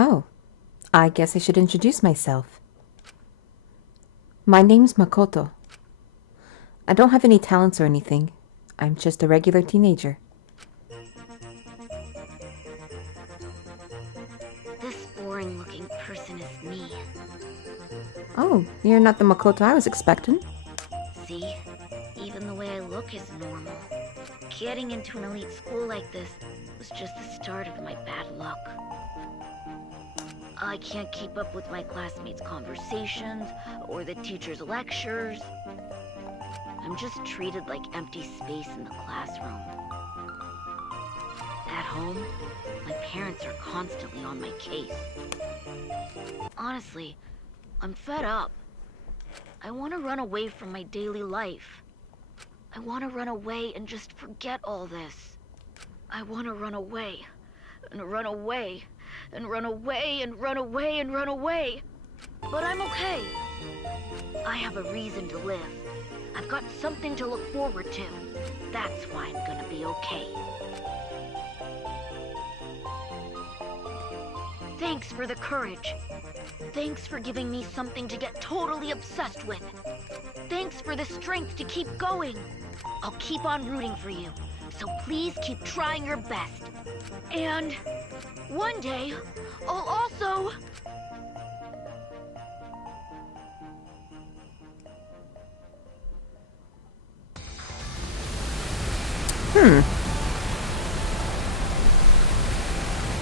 Oh, I guess I should introduce myself. My name's Makoto. I don't have any talents or anything. I'm just a regular teenager. This boring-looking person is me. Oh, you're not the Makoto I was expecting. See? Even the way I look is normal. Getting into an elite school like this was just the start of my bad luck. I can't keep up with my classmates' conversations or the teacher's lectures. I'm just treated like empty space in the classroom. At home, my parents are constantly on my case. Honestly, I'm fed up. I want to run away from my daily life. I want to run away and just forget all this. I want to run away, and run away, and run away, and run away, and run away. But I'm okay. I have a reason to live. I've got something to look forward to. That's why I'm gonna be okay. Thanks for the courage. Thanks for giving me something to get totally obsessed with. Thanks for the strength to keep going. I'll keep on rooting for you, so please keep trying your best. And one day, I'll also...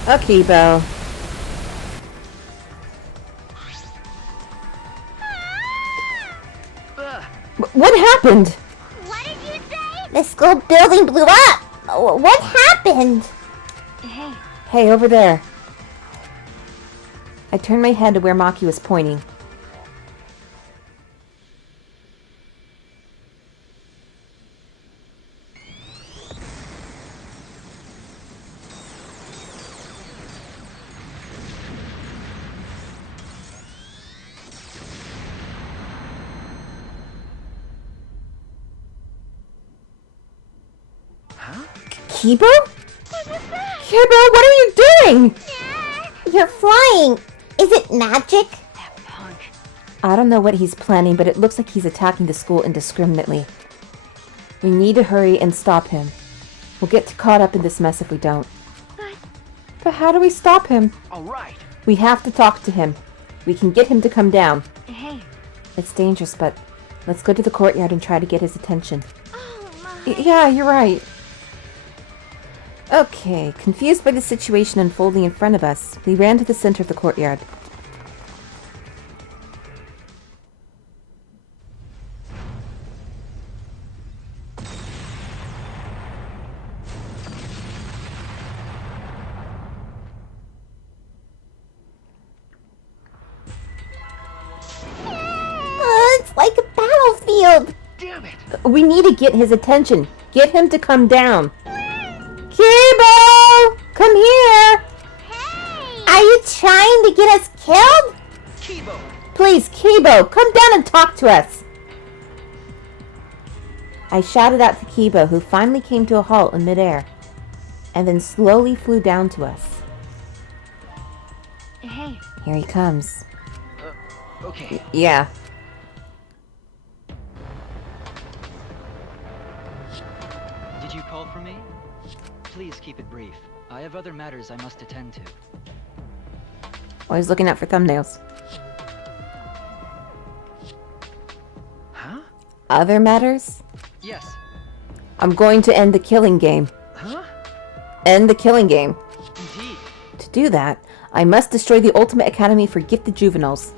Akibo. What happened? What did you say? The school building blew up! What happened? Hey. Hey, over there. I turned my head to where Maki was pointing. Kibo? Kibo, what are you doing? You're flying. Is it magic? That punk. I don't know what he's planning, but it looks like he's attacking the school indiscriminately. We need to hurry and stop him. We'll get caught up in this mess if we don't. But how do we stop him? All right. We have to talk to him. We can get him to come down. Hey. It's dangerous, but let's go to the courtyard and try to get his attention. Oh my. Yeah, you're right. Okay, confused by the situation unfolding in front of us, we ran to the center of the courtyard. It's like a battlefield. Damn it. We need to get his attention. Get him to come down. Kibo! Come here! Hey! Are you trying to get us killed? Kibo. Please, Kibo, come down and talk to us! I shouted out to Kibo, who finally came to a halt in midair, and then slowly flew down to us. Hey. Here he comes. Okay. Yeah. Did you call for me? Please keep it brief. I have other matters I must attend to. Always looking out for thumbnails. Huh? Other matters? Yes. I'm going to end the killing game. Huh? End the killing game. Indeed. To do that, I must destroy the Ultimate Academy for Gifted Juveniles.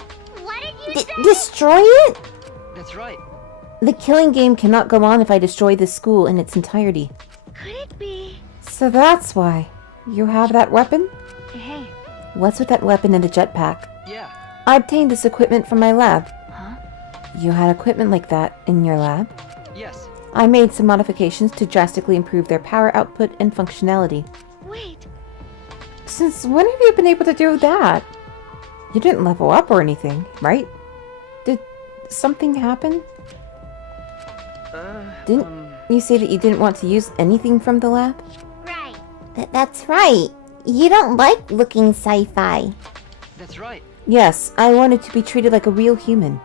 What did you say? Destroy it? That's right. The killing game cannot go on if I destroy this school in its entirety. Could it be? So that's why. You have that weapon? Hey. What's with that weapon and a jetpack? Yeah. I obtained this equipment from my lab. Huh? You had equipment like that in your lab? Yes. I made some modifications to drastically improve their power output and functionality. Wait. Since when have you been able to do that? You didn't level up or anything, right? Did something happen? Didn't you say that you didn't want to use anything from the lab? Right. That's right. You don't like looking sci-fi. That's right. Yes, I wanted to be treated like a real human.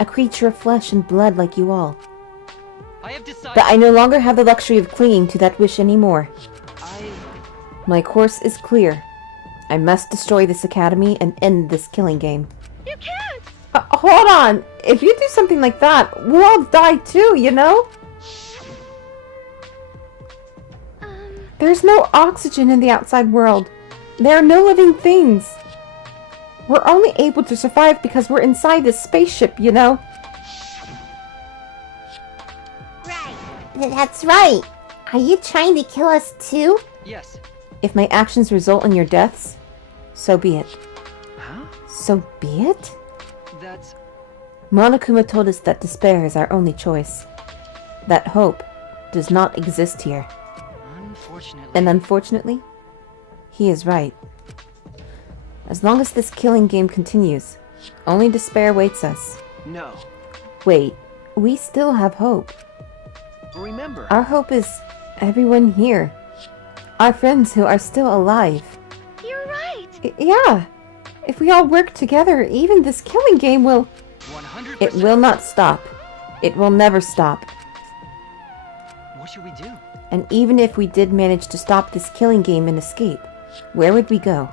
A creature of flesh and blood like you all. I have decided. But I no longer have the luxury of clinging to that wish anymore. My course is clear. I must destroy this academy and end this killing game. You can't! Hold on! If you do something like that, we'll all die too, you know? There's no oxygen in the outside world. There are no living things. We're only able to survive because we're inside this spaceship, you know? Right. That's right. Are you trying to kill us too? Yes. If my actions result in your deaths, so be it. Huh? So be it? That's... Monokuma told us that despair is our only choice. That hope does not exist here. Unfortunately... And unfortunately, he is right. As long as this killing game continues, only despair awaits us. No. Wait, we still have hope. Remember. Our hope is everyone here. Our friends who are still alive. You're right. Yeah. If we all work together, even this killing game will... 100%. It will not stop. It will never stop. What should we do? And even if we did manage to stop this killing game and escape, where would we go?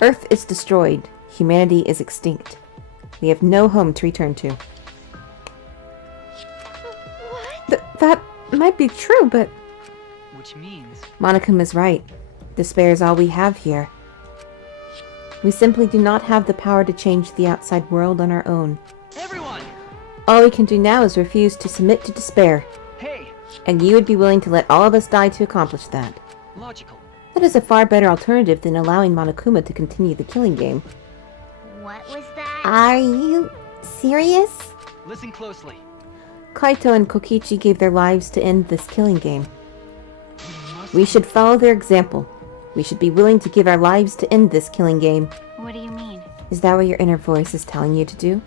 Earth is destroyed. Humanity is extinct. We have no home to return to. What? That might be true, but... Which means... Monokuma is right. Despair is all we have here. We simply do not have the power to change the outside world on our own. Everyone! All we can do now is refuse to submit to despair. Hey! And you would be willing to let all of us die to accomplish that. Logical. That is a far better alternative than allowing Monokuma to continue the killing game. What was that? Are you serious? Listen closely. Kaito and Kokichi gave their lives to end this killing game. We should follow their example. We should be willing to give our lives to end this killing game. What do you mean? Is that what your inner voice is telling you to do?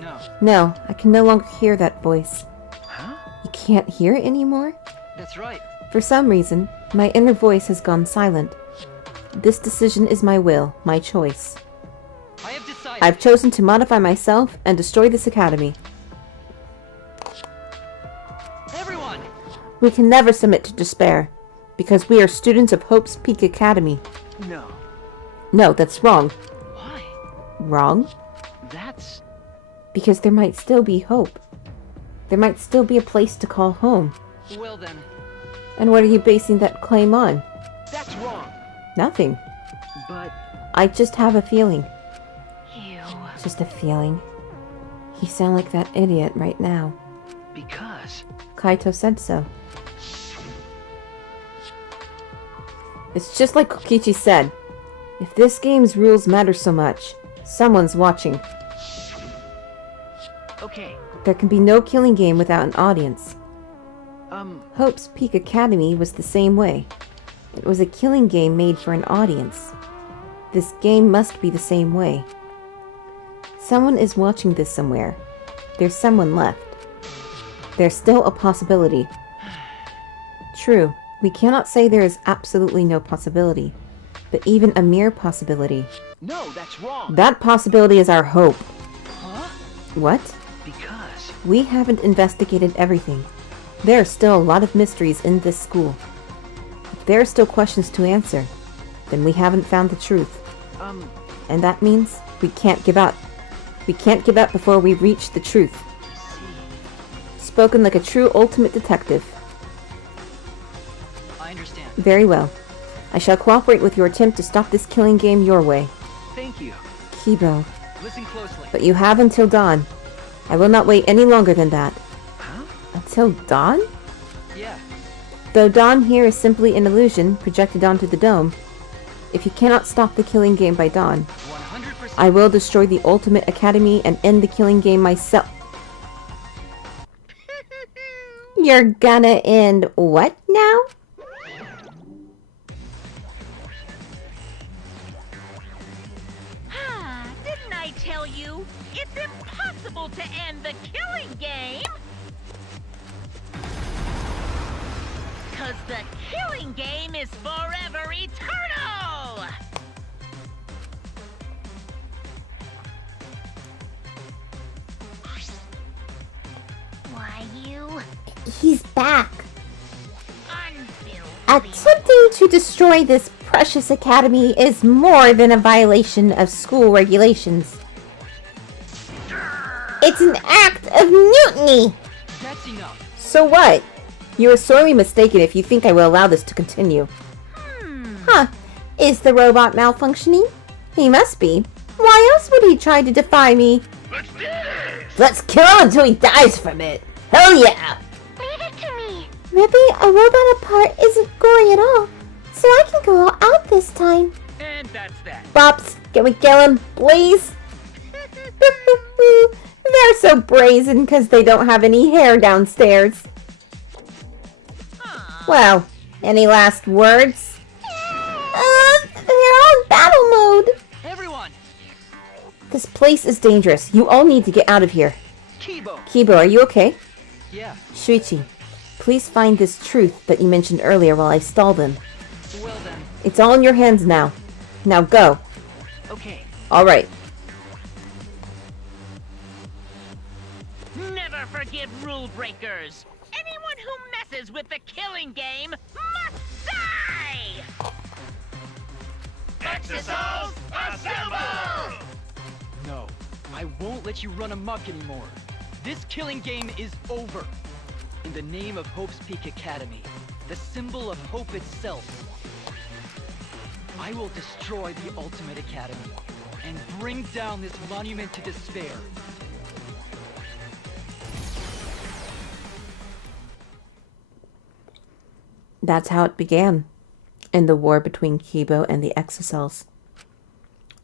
No. No, I can no longer hear that voice. Huh? You can't hear it anymore? That's right. For some reason, my inner voice has gone silent. This decision is my will, my choice. I have decided. I've chosen to modify myself and destroy this academy. Everyone! We can never submit to despair, because we are students of Hope's Peak Academy. No. No, that's wrong. Why? Wrong? That's... Because there might still be hope. There might still be a place to call home. Well then. And what are you basing that claim on? That's wrong. Nothing. But... I just have a feeling. You. Just a feeling. You sound like that idiot right now. Because... Kaito said so. It's just like Kokichi said. If this game's rules matter so much, someone's watching. Okay. There can be no killing game without an audience. Hope's Peak Academy was the same way. It was a killing game made for an audience. This game must be the same way. Someone is watching this somewhere. There's someone left. There's still a possibility. True, we cannot say there is absolutely no possibility, but even a mere possibility. No, that's wrong. That possibility is our hope. Huh? What? Because... We haven't investigated everything. There are still a lot of mysteries in this school. If there are still questions to answer, then we haven't found the truth. And that means we can't give up. We can't give up before we reach the truth. Spoken like a true ultimate detective. I understand. Very well. I shall cooperate with your attempt to stop this killing game your way. Thank you. Kibo. Listen closely. But you have until dawn. I will not wait any longer than that. Huh? Until dawn? Yeah. Though dawn here is simply an illusion projected onto the dome, if you cannot stop the killing game by dawn, 100%. I will destroy the Ultimate Academy and end the killing game myself. You're gonna end what now? Didn't I tell you? It's impossible to end the killing game! 'Cause the killing game is forever eternal! he's back. Unbelievable. Attempting to destroy this precious academy is more than a violation of school regulations. It's an act of mutiny! That's enough. So what? You are sorely mistaken if you think I will allow this to continue. Huh. Is the robot malfunctioning? He must be. Why else would he try to defy me? Let's kill him until he dies from it. Hell yeah! Leave it to me. Maybe a robot apart isn't gory at all, so I can go all out this time. And that's that. Bops, can we kill him, please? They're so brazen because they don't have any hair downstairs. Well, any last words? They're on battle mode. Everyone! This place is dangerous. You all need to get out of here. Kibo! Kibo, are you okay? Yeah, Shuichi, please find this truth that you mentioned earlier while I stall them. well then. It's all in your hands now. Now go. Okay. Alright. Never forgive rule breakers. Anyone who messes with the killing game must die! Exisals, assemble! No, I won't let you run amok anymore. This killing game is over. In the name of Hope's Peak Academy, the symbol of hope itself, I will destroy the Ultimate Academy and bring down this monument to despair. That's how it began. In the war between Kibo and the Exisals,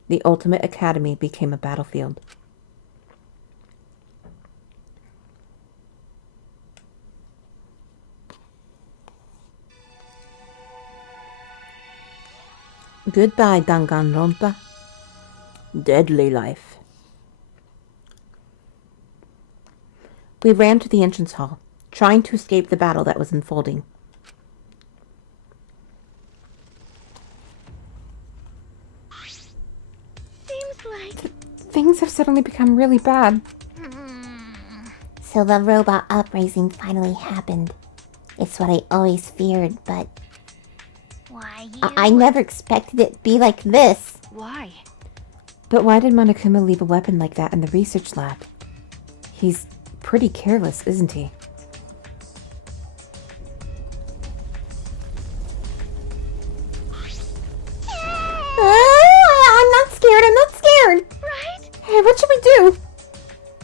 the Ultimate Academy became a battlefield. Goodbye, Danganronpa. Deadly life. We ran to the entrance hall, trying to escape the battle that was unfolding. Seems like... Things have suddenly become really bad. So the robot uprising finally happened. It's what I always feared, but... Why you? I never expected it to be like this. Why? But why did Monokuma leave a weapon like that in the research lab? He's pretty careless, isn't he? I'm not scared. Right? Hey, what should we do?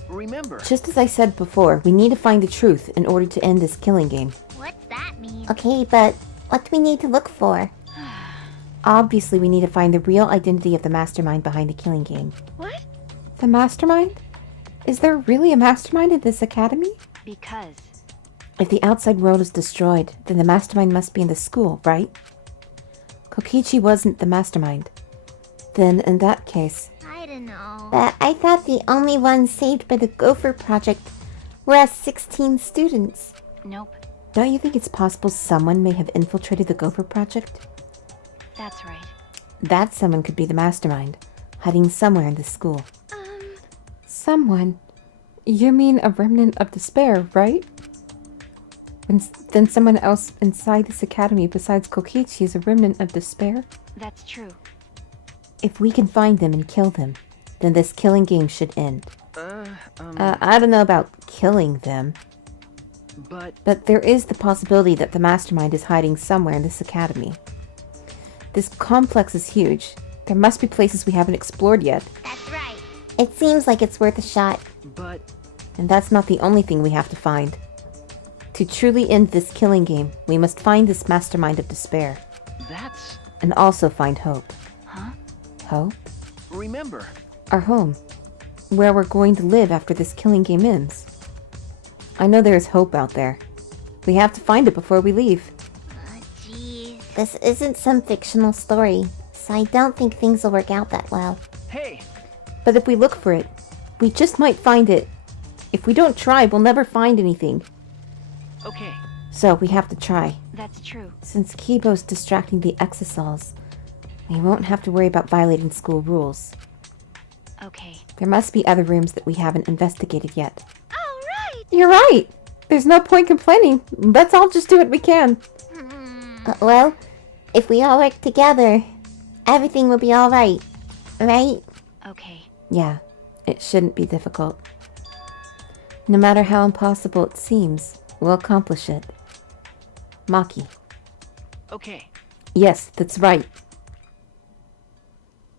Remember, Just as I said before, we need to find the truth in order to end this killing game. What's that mean? Okay, but what do we need to look for? Obviously, we need to find the real identity of the mastermind behind the killing game. What? The mastermind? Is there really a mastermind in this academy? Because. If the outside world is destroyed, then the mastermind must be in the school, right? Kokichi wasn't the mastermind. Then, in that case, I don't know. But I thought the only ones saved by the Gopher Project were us 16 students. Nope. don't you think it's possible someone may have infiltrated the Gopher Project? That's right. That someone could be the mastermind, hiding somewhere in the school. Someone? You mean a remnant of despair, right? Then someone else inside this academy besides Kokichi is a remnant of despair? That's true. If we can find them and kill them, then this killing game should end. I don't know about killing them, but there is the possibility that the mastermind is hiding somewhere in this academy. This complex is huge. There must be places we haven't explored yet. That's right. It seems like it's worth a shot. And that's not the only thing we have to find. To truly end this killing game, we must find this mastermind of despair. And also find hope. Huh? Hope? Remember. Our home. Where we're going to live after this killing game ends. I know there is hope out there. We have to find it before we leave. Jeez. This isn't some fictional story, so I don't think things will work out that well. Hey! But if we look for it, we just might find it. If we don't try, we'll never find anything. Okay. So we have to try. That's true. Since Kibo's distracting the Exisals, we won't have to worry about violating school rules. Okay. There must be other rooms that we haven't investigated yet. All right. You're right! There's no point complaining. Let's all just do what we can. Well, if we all work together, everything will be alright. Right? Okay. Yeah, it shouldn't be difficult. No matter how impossible it seems, we'll accomplish it. Maki. Okay. Yes, that's right.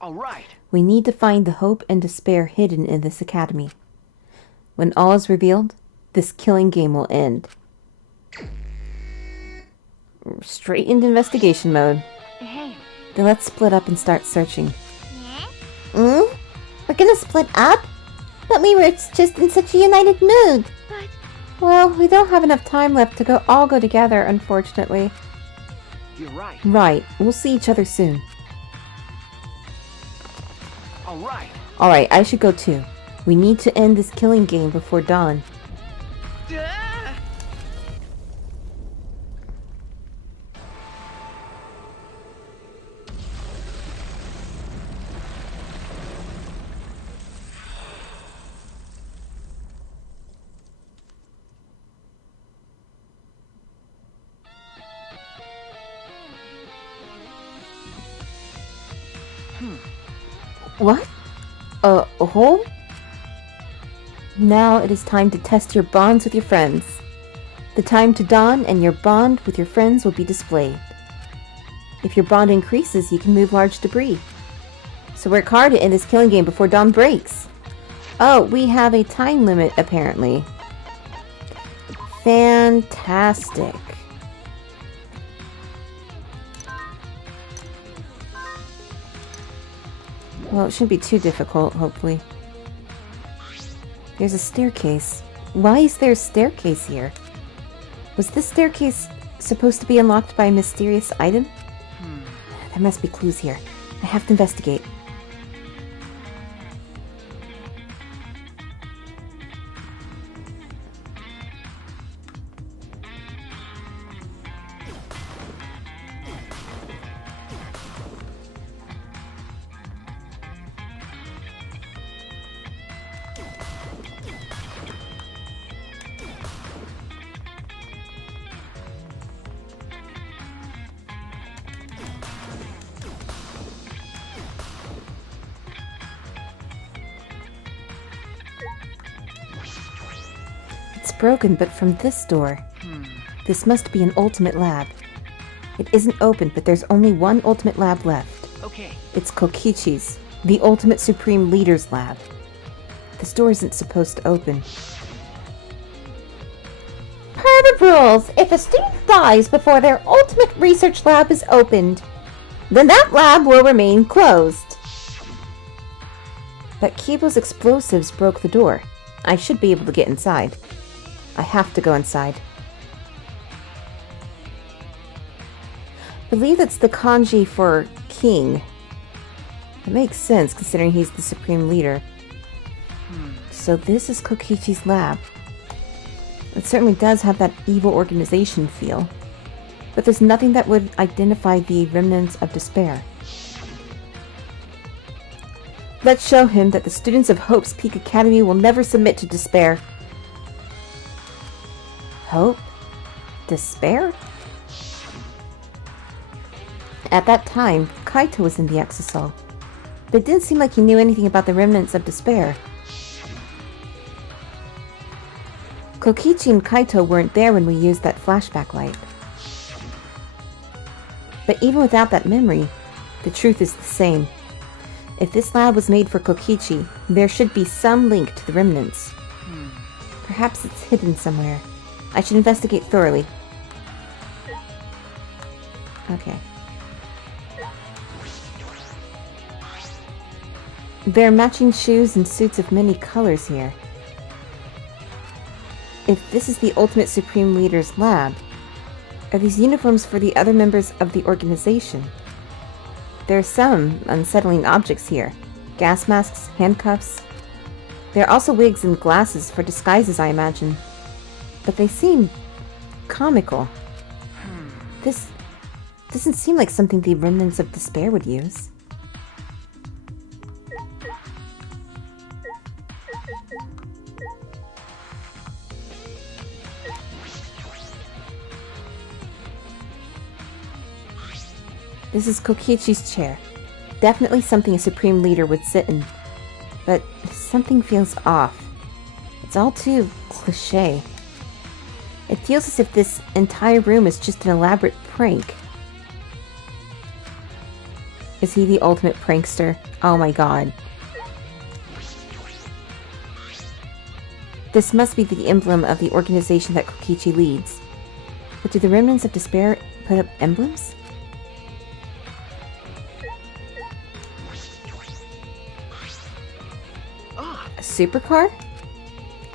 All right. We need to find the hope and despair hidden in this academy. When all is revealed, this killing game will end. Straight into investigation mode. Hey. Then let's split up and start searching. We're gonna split up? But we were just in such a united mood. But... Well, we don't have enough time left to all go together, unfortunately. You're right. Right, we'll see each other soon. All right. Alright, I should go too. We need to end this killing game before dawn. What? A hole? Now it is time to test your bonds with your friends. The time to dawn and your bond with your friends will be displayed. If your bond increases, you can move large debris. So work hard to end this killing game before dawn breaks. Oh, we have a time limit apparently. Fantastic. Well, it shouldn't be too difficult, hopefully. There's a staircase. Why is there a staircase here? Was this staircase supposed to be unlocked by a mysterious item? There must be clues here. I have to investigate. It's broken, but from this door. This must be an ultimate lab. It isn't open, but there's only one ultimate lab left. Okay. It's Cochise's, the ultimate supreme leader's lab. This door isn't supposed to open. Per the rules, if a student dies before their ultimate research lab is opened, then that lab will remain closed. But Kibo's explosives broke the door. I should be able to get inside. I have to go inside. I believe that's the kanji for king. It makes sense considering he's the supreme leader. So this is Kokichi's lab. It certainly does have that evil organization feel. But there's nothing that would identify the remnants of despair. Let's show him that the students of Hope's Peak Academy will never submit to despair. Hope? Despair? At that time, Kaito was in the Exisal, but it didn't seem like he knew anything about the remnants of despair. Kokichi and Kaito weren't there when we used that flashback light. But even without that memory, the truth is the same. If this lab was made for Kokichi, there should be some link to the remnants. Perhaps it's hidden somewhere. I should investigate thoroughly. Okay. There are matching shoes and suits of many colors here. If this is the ultimate supreme leader's lab, are these uniforms for the other members of the organization? There are some unsettling objects here. Gas masks, handcuffs. There are also wigs and glasses for disguises, I imagine. But they seem comical. This doesn't seem like something the remnants of despair would use. This is Kokichi's chair. Definitely something a supreme leader would sit in. But something feels off. It's all too cliché. It feels as if this entire room is just an elaborate prank. Is he the ultimate prankster? Oh my god. This must be the emblem of the organization that Kokichi leads. But do the remnants of despair put up emblems? A supercar?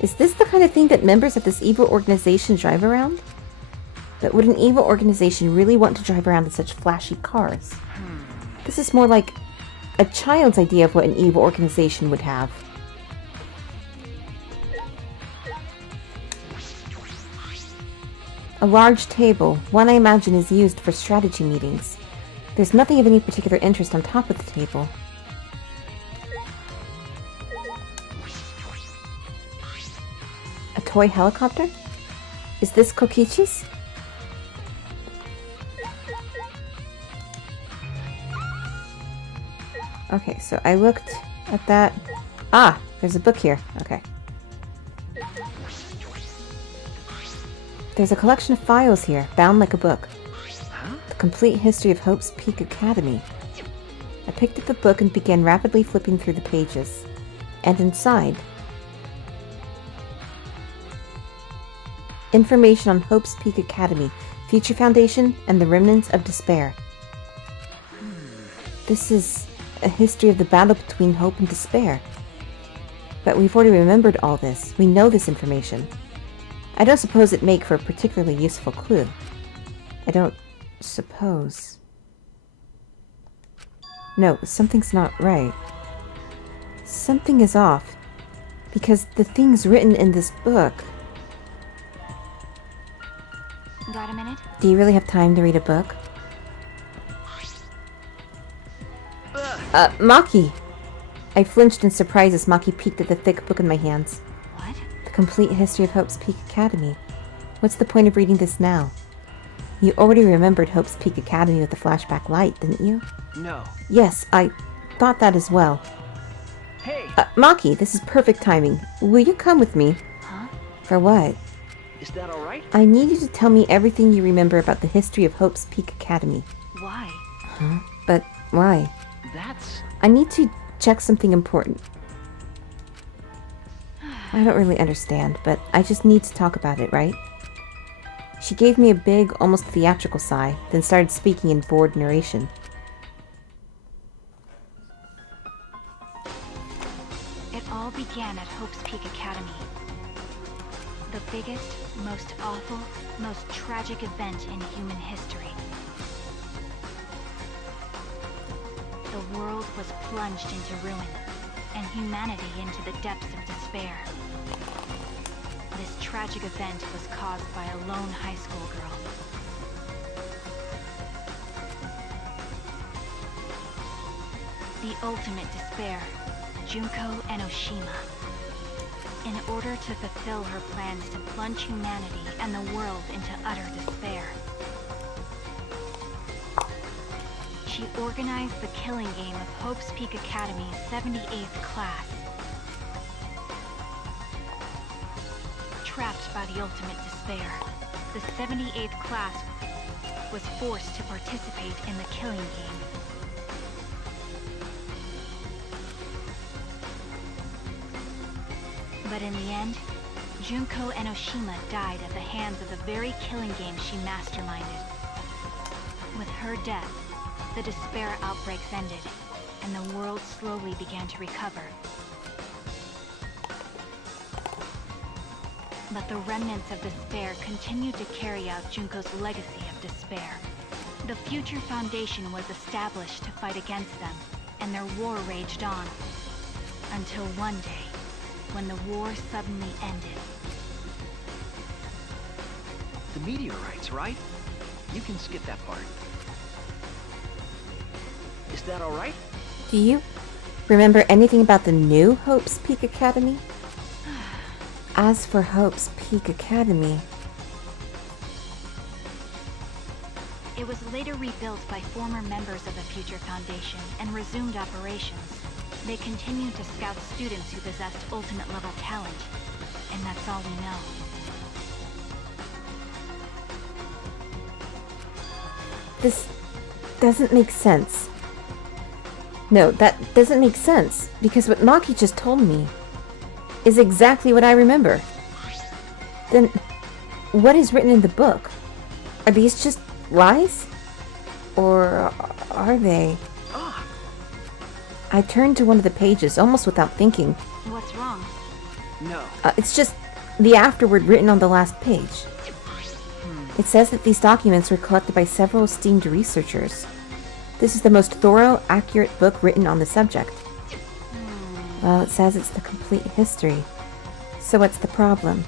Is this the kind of thing that members of this evil organization drive around? But would an evil organization really want to drive around in such flashy cars? This is more like a child's idea of what an evil organization would have. A large table, one I imagine is used for strategy meetings. There's nothing of any particular interest on top of the table. A toy helicopter? Is this Kokichi's? Okay, so I looked at that. Ah, there's a book here. Okay. There's a collection of files here, bound like a book. The complete history of Hope's Peak Academy. I picked up the book and began rapidly flipping through the pages. And inside, information on Hope's Peak Academy, Future Foundation, and the Remnants of Despair. This is a history of the battle between hope and despair. But we've already remembered all this. We know this information. I don't suppose it'd make for a particularly useful clue. I don't suppose. No, something's not right. Something is off. Because the things written in this book... Got a minute? Do you really have time to read a book? Maki! I flinched in surprise as Maki peeked at the thick book in my hands. What? The complete history of Hope's Peak Academy. What's the point of reading this now? You already remembered Hope's Peak Academy with the flashback light, didn't you? No. Yes, I thought that as well. Hey! Maki, this is perfect timing. Will you come with me? Huh? For what? Is that alright? I need you to tell me everything you remember about the history of Hope's Peak Academy. Why? Huh? But why? That's... I need to check something important. I don't really understand, but I just need to talk about it, right? She gave me a big, almost theatrical sigh, then started speaking in bored narration. It all began at Hope's Peak Academy. The biggest, most awful, most tragic event in human history. The world was plunged into ruin, and humanity into the depths of despair. This tragic event was caused by a lone high school girl. The ultimate despair, Junko Enoshima. In order to fulfill her plans to plunge humanity and the world into utter despair, she organized the killing game of Hope's Peak Academy's 78th class. Trapped by the ultimate despair, the 78th class was forced to participate in the killing game. But in the end, Junko Enoshima died at the hands of the very killing game she masterminded. With her death, the despair outbreaks ended, and the world slowly began to recover. But the remnants of despair continued to carry out Junko's legacy of despair. The Future Foundation was established to fight against them, and their war raged on. Until one day, when the war suddenly ended. The meteorites, right? You can skip that part. Is that alright? Do you remember anything about the new Hope's Peak Academy? As for Hope's Peak Academy... It was later rebuilt by former members of the Future Foundation and resumed operations. They continued to scout students who possessed ultimate-level talent. And that's all we know. This doesn't make sense. No, that doesn't make sense, because what Maki just told me is exactly what I remember. Then, what is written in the book? Are these just lies? Or are they? I turned to one of the pages, almost without thinking. What's wrong? No. It's just the afterword written on the last page. It says that these documents were collected by several esteemed researchers. This is the most thorough, accurate book written on the subject. Well, it says it's the complete history. So what's the problem?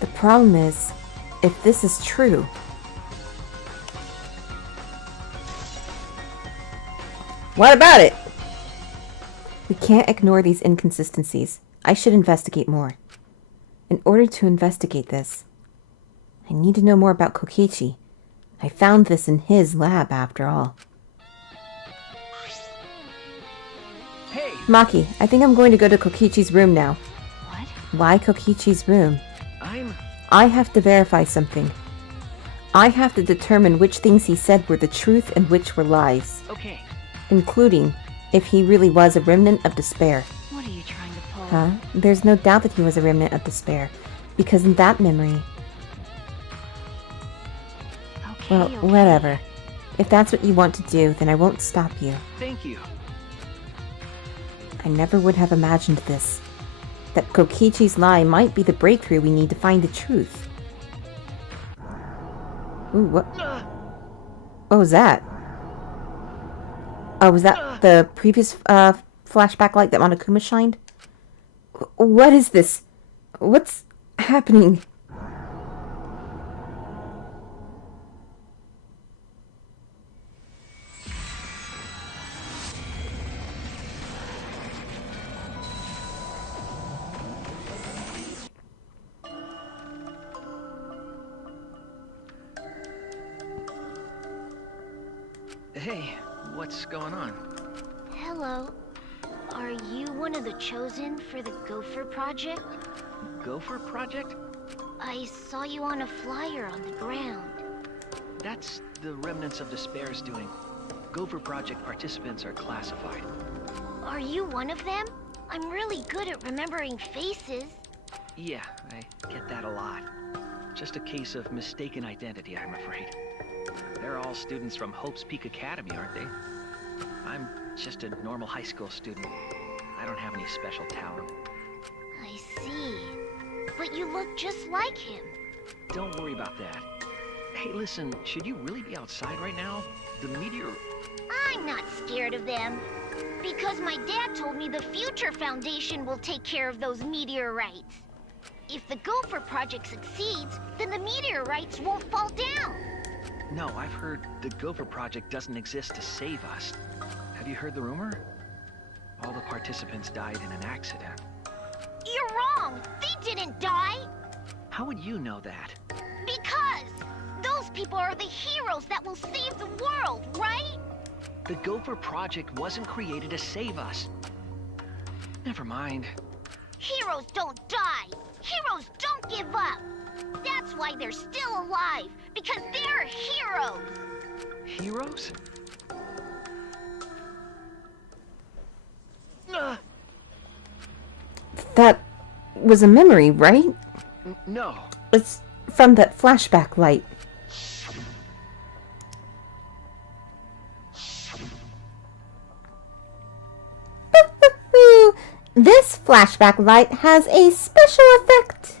The problem is, if this is true... What about it? We can't ignore these inconsistencies. I should investigate more. In order to investigate this, I need to know more about Kokichi. I found this in his lab, after all. Hey! Maki, I think I'm going to go to Kokichi's room now. What? Why Kokichi's room? I I have to verify something. I have to determine which things he said were the truth and which were lies. Okay. Including if he really was a remnant of despair. What are you trying to pull? Huh? There's no doubt that he was a remnant of despair. Because in that memory... Okay, Well, okay. whatever. If that's what you want to do, then I won't stop you. Thank you. I never would have imagined this. That Kokichi's lie might be the breakthrough we need to find the truth. Ooh, what? What was that? Oh, was that the previous flashback light that Monokuma shined? What is this? What's happening? Hey, what's going on? Hello. Are you one of the chosen for the Gopher Project? Gopher Project? I saw you on a flyer on the ground. That's the Remnants of Despair's doing. Gopher Project participants are classified. Are you one of them? I'm really good at remembering faces. Yeah, I get that a lot. Just a case of mistaken identity, I'm afraid. They're all students from Hope's Peak Academy, aren't they? I'm just a normal high school student. I don't have any special talent. I see. But you look just like him. Don't worry about that. Hey, listen, should you really be outside right now? The meteor... I'm not scared of them. Because my dad told me the Future Foundation will take care of those meteorites. If the Gopher Project succeeds, then the meteorites won't fall down. No, I've heard the Gopher Project doesn't exist to save us. Have you heard the rumor? All the participants died in an accident. You're wrong! They didn't die! How would you know that? Because those people are the heroes that will save the world, right? The Gopher Project wasn't created to save us. Never mind. Heroes don't die! Heroes don't give up! That's why they're still alive, because they're heroes! Heroes? That was a memory, right? No. It's from that flashback light. This flashback light has a special effect.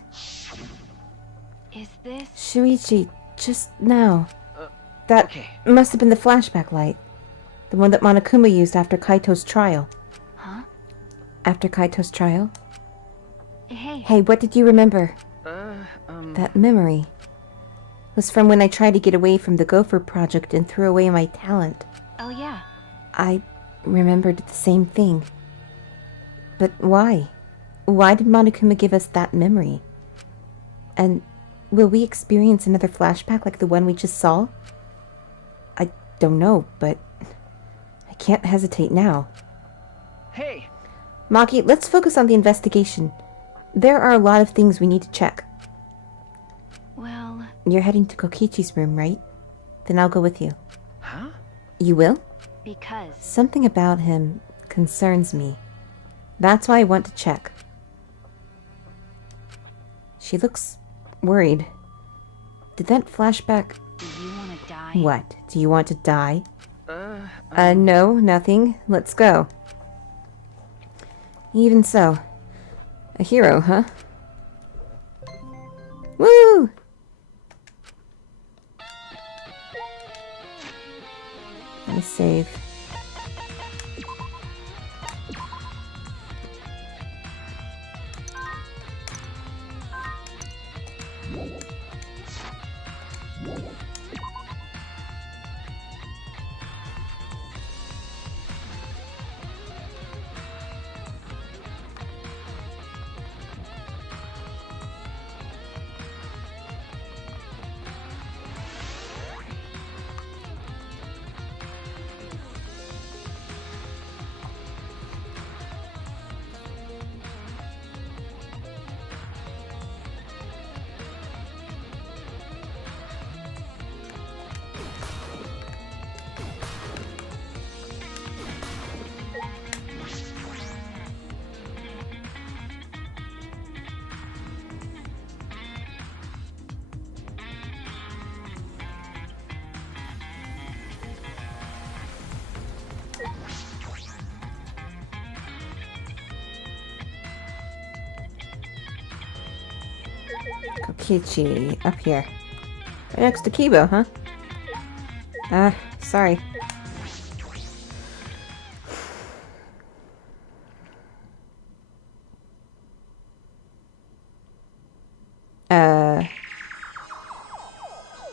Is this... Shuichi, just now. That okay. must have been the flashback light. The one that Monokuma used after Kaito's trial. Huh? After Kaito's trial? Hey. Hey, what did you remember? That memory was from when I tried to get away from the Gopher Project and threw away my talent. Oh, yeah. I remembered the same thing. But why? Why did Monokuma give us that memory? And will we experience another flashback like the one we just saw? don't know, but I can't hesitate now. Hey, Maki, let's focus on the investigation. There are a lot of things we need to check. Well, You're heading to Kokichi's room, right? Then I'll go with you. huh? You will? because... Something about him concerns me. That's why I want to check. She looks worried. Did that flashback... Do you want to die? What? Do you want to die? No, nothing. Let's go. Even so. A hero, huh? Woo! Let me save. Kokichi, up here. Right next to Kibo, huh? Sorry.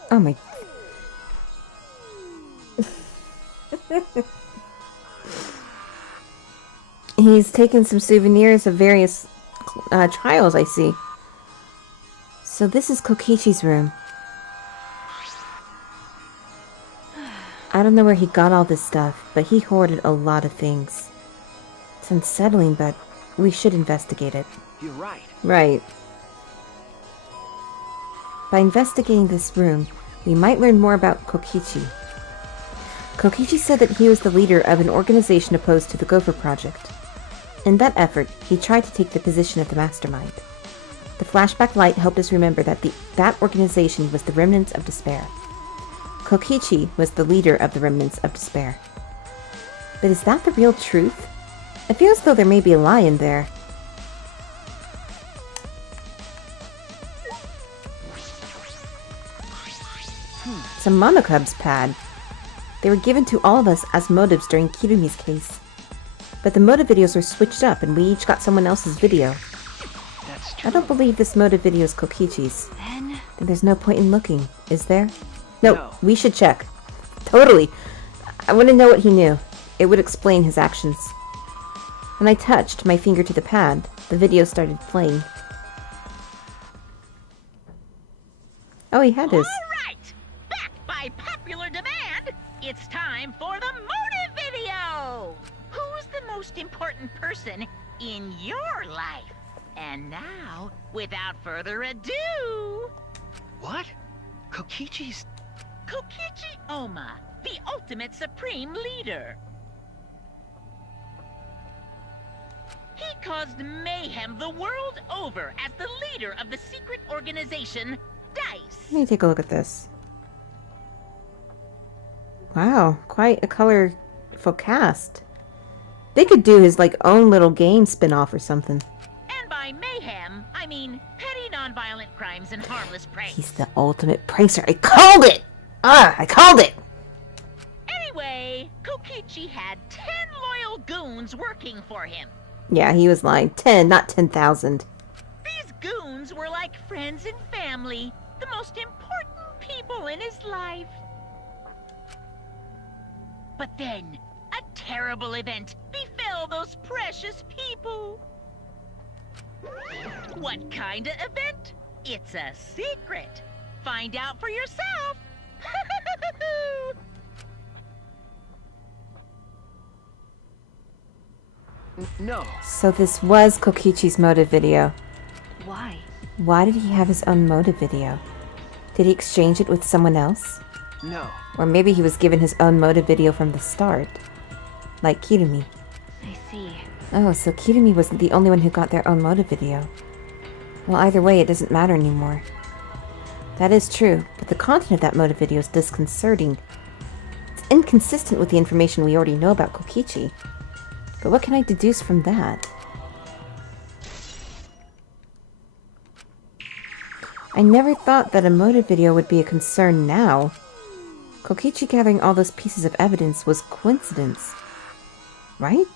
Oh my... He's taken some souvenirs of various trials, I see. So this is Kokichi's room. I don't know where he got all this stuff, but he hoarded a lot of things. It's unsettling, but we should investigate it. You're right. Right. By investigating this room, we might learn more about Kokichi. Kokichi said that he was the leader of an organization opposed to the Gopher Project. In that effort, he tried to take the position of the mastermind. The flashback light helped us remember that that organization was the Remnants of Despair. Kokichi was the leader of the Remnants of Despair. But is that the real truth? I feel as though there may be a lie in there. It's a Monokub's pad. They were given to all of us as motives during Kirumi's case. But the motive videos were switched up and we each got someone else's video. That's true. I don't believe this motive video is Kokichi's. Then... Then there's no point in looking, is there? No, No. we should check. Totally. I want to know what he knew. It would explain his actions. When I touched my finger to the pad, the video started playing. Oh, he had his. All right! Back by popular demand, it's time for the motive video! Who's the most important person in your life? And now, without further ado... What? Kokichi's... Kokichi Oma, the ultimate supreme leader. He caused mayhem the world over as the leader of the secret organization, DICE. Let me take a look at this. Wow, quite a colorful cast. They could do his own little game spin-off or something. And by mayhem, I mean petty nonviolent crimes and harmless pranks. He's the ultimate prancer. I called it! I called it! Anyway, Kokichi had 10 loyal goons working for him. Yeah, he was lying. 10, not 10,000. These goons were like friends and family, the most important people in his life. But then, a terrible event befell those precious people. What kind of event? It's a secret. Find out for yourself. No. So this was Kokichi's motive video. Why? Why did he have his own motive video? Did he exchange it with someone else? No. Or maybe he was given his own motive video from the start. Like Kirumi. I see. Oh, so Kirumi wasn't the only one who got their own motive video. Well, either way, it doesn't matter anymore. That is true, but the content of that motive video is disconcerting. It's inconsistent with the information we already know about Kokichi. But what can I deduce from that? I never thought that a motive video would be a concern now. Kokichi gathering all those pieces of evidence was coincidence. Right?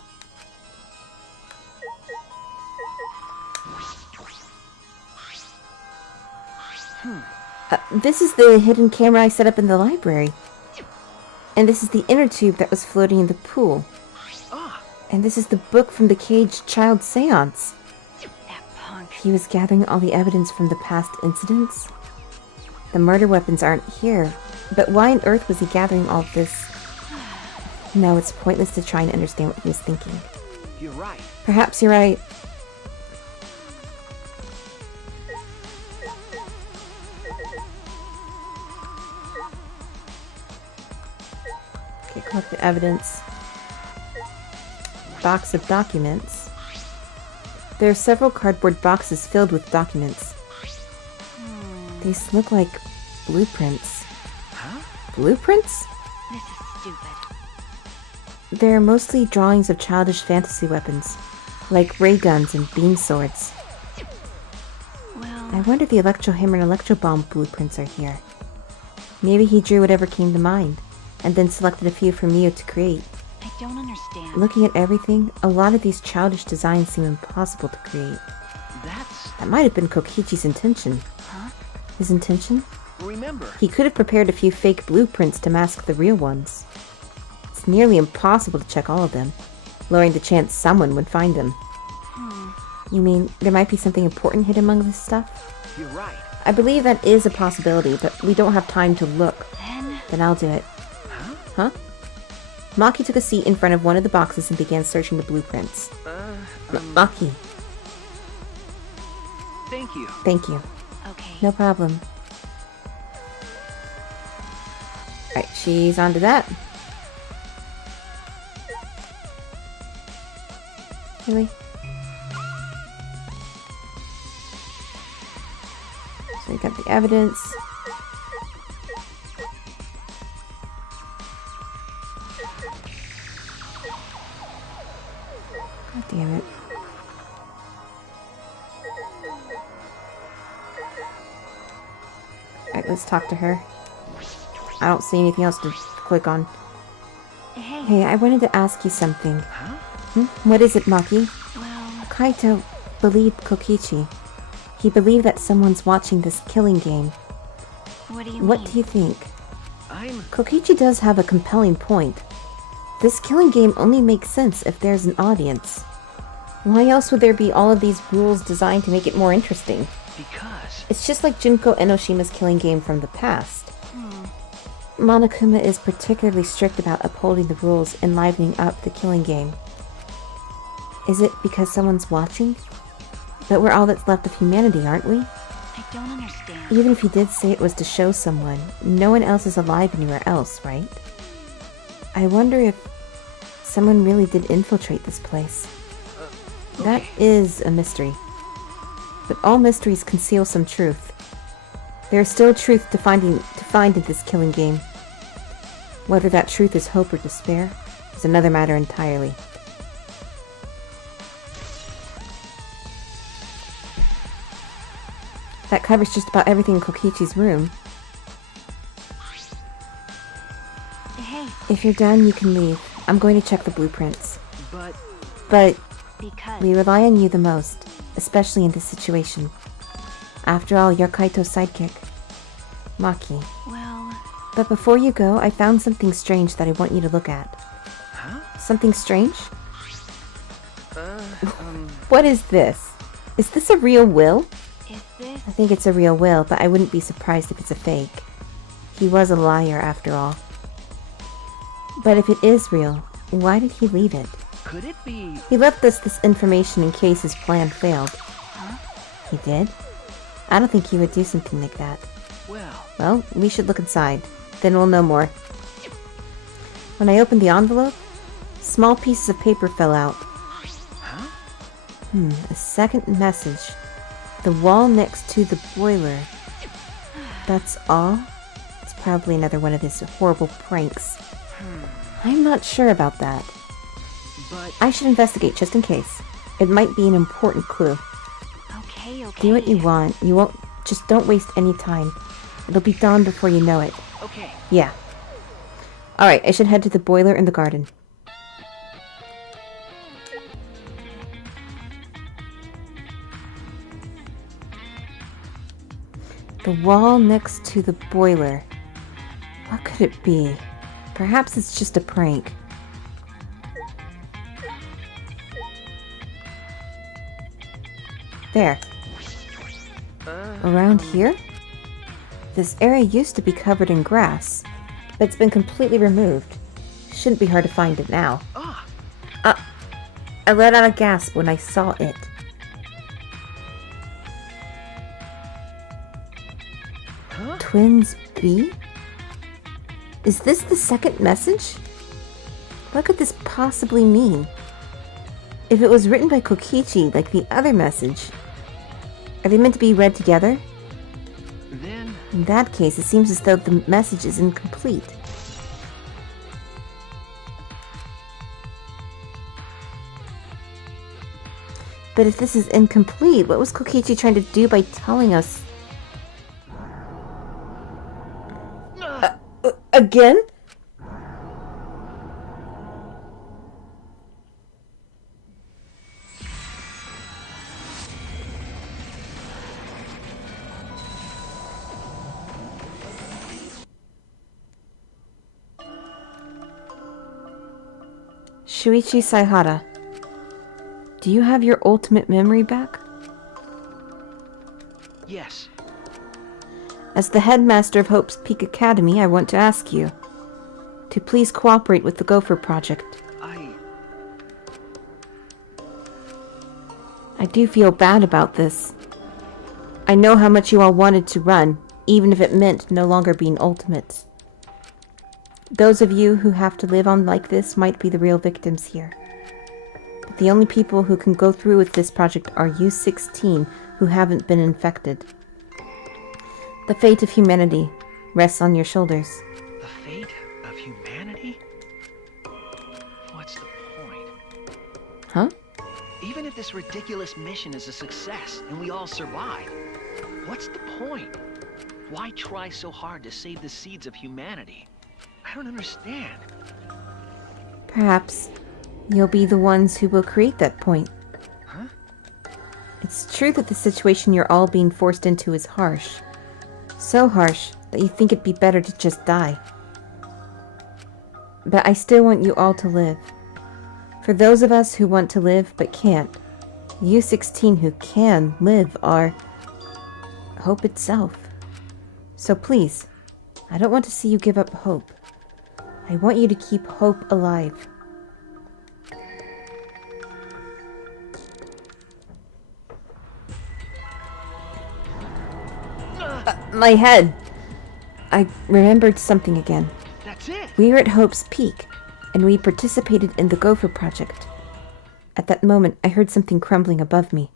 This is the hidden camera I set up in the library. And this is the inner tube that was floating in the pool. And this is the book from the caged child seance. That punk. He was gathering all the evidence from the past incidents. The murder weapons aren't here, but why on earth was he gathering all this? No, it's pointless to try and understand what he was thinking. You're right. Perhaps you're right. Okay, collect the evidence. Box of documents. There are several cardboard boxes filled with documents. These look like blueprints. Huh? Blueprints? This is stupid. They're mostly drawings of childish fantasy weapons, like ray guns and beam swords. Well, I wonder if the electro hammer and electro bomb blueprints are here. Maybe he drew whatever came to mind, and then selected a few for Mio to create. I don't understand. Looking at everything, a lot of these childish designs seem impossible to create. That might have been Kokichi's intention. Huh? His intention? Remember. He could have prepared a few fake blueprints to mask the real ones. It's nearly impossible to check all of them, lowering the chance someone would find them. You mean there might be something important hidden among this stuff? You're right. I believe that is a possibility, but we don't have time to look. Then I'll do it. Huh? Maki took a seat in front of one of the boxes and began searching the blueprints. Maki. Thank you. Thank you. Okay. No problem. Alright, she's onto that. Really? So we got the evidence. God damn it. Alright, let's talk to her. I don't see anything else to click on. Hey. Hey, I wanted to ask you something. Huh? What is it, Maki? Well, Kaito believed Kokichi. He believed that someone's watching this killing game. what do you What mean? do you think? I'm... Kokichi does have a compelling point. This killing game only makes sense if there's an audience. Why else would there be all of these rules designed to make it more interesting? Because... It's just like Junko Enoshima's killing game from the past. Monokuma is particularly strict about upholding the rules and livening up the killing game. Is it because someone's watching? But we're all that's left of humanity, aren't we? I don't understand. Even if you did say it was to show someone, no one else is alive anywhere else, right? I wonder if someone really did infiltrate this place. That is a mystery. But all mysteries conceal some truth. There is still truth to find in this killing game. Whether that truth is hope or despair is another matter entirely. That covers just about everything in Kokichi's room. Hey, If you're done, you can leave. I'm going to check the blueprints. But... because We rely on you the most, especially in this situation. After all, you're Kaito's sidekick. Maki. well, But before you go, I found something strange that I want you to look at. Huh? Something strange? Uh, What is this? Is this a real will? is this I think it's a real will, but I wouldn't be surprised if it's a fake. He was a liar, after all. But if it is real, why did he leave it? Could it be... He left us this information in case his plan failed. Huh? He did? I don't think he would do something like that. Well, we should look inside. Then we'll know more. When I opened the envelope, small pieces of paper fell out. Huh? A second message. The wall next to the boiler. That's all? It's probably another one of his horrible pranks. I'm not sure about that. But... I should investigate just in case. It might be an important clue. Okay. Do what you want. You won't... Just don't waste any time. It'll be dawn before you know it. Okay. Yeah. Alright, I should head to the boiler in the garden. The wall next to the boiler. What could it be? Perhaps it's just a prank. There. Around here? This area used to be covered in grass, but it's been completely removed. Shouldn't be hard to find it now. I let out a gasp when I saw it. Huh? Twins B? Is this the second message? What could this possibly mean? If it was written by Kokichi like the other message, are they meant to be read together? Then... In that case, it seems as though the message is incomplete. But if this is incomplete, what was Kokichi trying to do by telling us? Again? Shuichi Saihara, do you have your ultimate memory back? Yes. As the headmaster of Hope's Peak Academy, I want to ask you to please cooperate with the Gopher Project. I do feel bad about this. I know how much you all wanted to run, even if it meant no longer being ultimates. Those of you who have to live on like this might be the real victims here. But the only people who can go through with this project are you 16 who haven't been infected. The fate of humanity rests on your shoulders. The fate of humanity? What's the point? Huh? Even if this ridiculous mission is a success and we all survive, what's the point? Why try so hard to save the seeds of humanity? I don't understand. Perhaps you'll be the ones who will create that point. Huh? It's true that the situation you're all being forced into is harsh. So harsh that you think it'd be better to just die. But I still want you all to live. For those of us who want to live but can't, you 16 who can live are hope itself. So please, I don't want to see you give up hope. I want you to keep hope alive. My head! I remembered something again. That's it! We were at Hope's Peak, and we participated in the Gopher Project. At that moment, I heard something crumbling above me.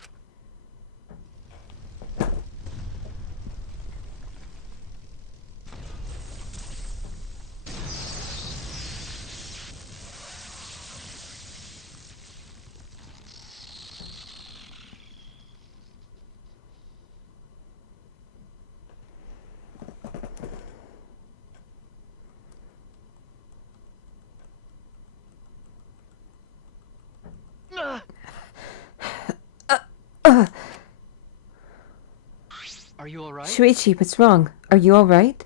Are you alright? Shuichi, what's wrong? Are you alright?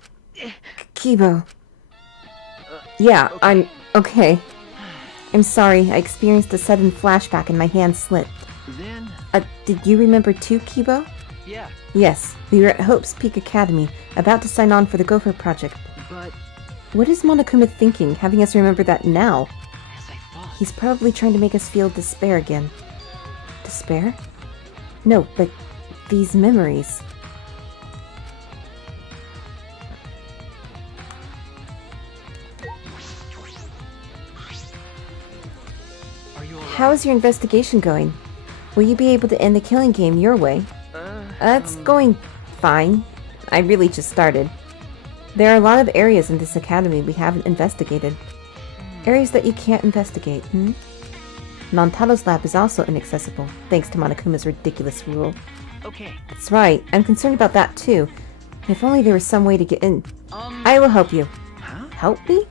Kibo. Yeah, okay. I'm okay. I'm sorry, I experienced a sudden flashback and my hand slipped. Then... Did you remember too, Kibo? Yeah, Yes, we were at Hope's Peak Academy, about to sign on for the Gopher Project. but... What is Monokuma thinking, having us remember that now? As I thought... He's probably trying to make us feel despair again. Despair? No, but these memories. Are you alright? How is your investigation going? Will you be able to end the killing game your way? It's going fine. I really just started. There are a lot of areas in this academy we haven't investigated. Areas that you can't investigate, Montaldos Lab is also inaccessible, thanks to Monokuma's ridiculous rule. Okay. That's right, I'm concerned about that too. If only there was some way to get in. I will help you. Huh? Help me?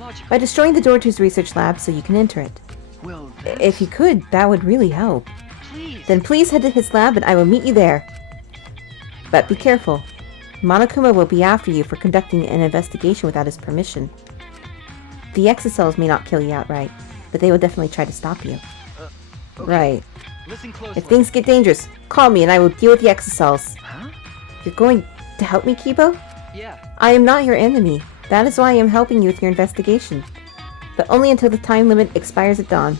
Logical. By destroying the door to his research lab so you can enter it. Well, If you could, that would really help. please. Then please head to his lab and I will meet you there. But be careful. Monokuma will be after you for conducting an investigation without his permission. The Exisals may not kill you outright, but they will definitely try to stop you. Okay. Right. Listen closely. If things get dangerous, call me and I will deal with the Exisals. Huh? You're going to help me, Kibo? Yeah. I am not your enemy. That is why I am helping you with your investigation. But only until the time limit expires at dawn.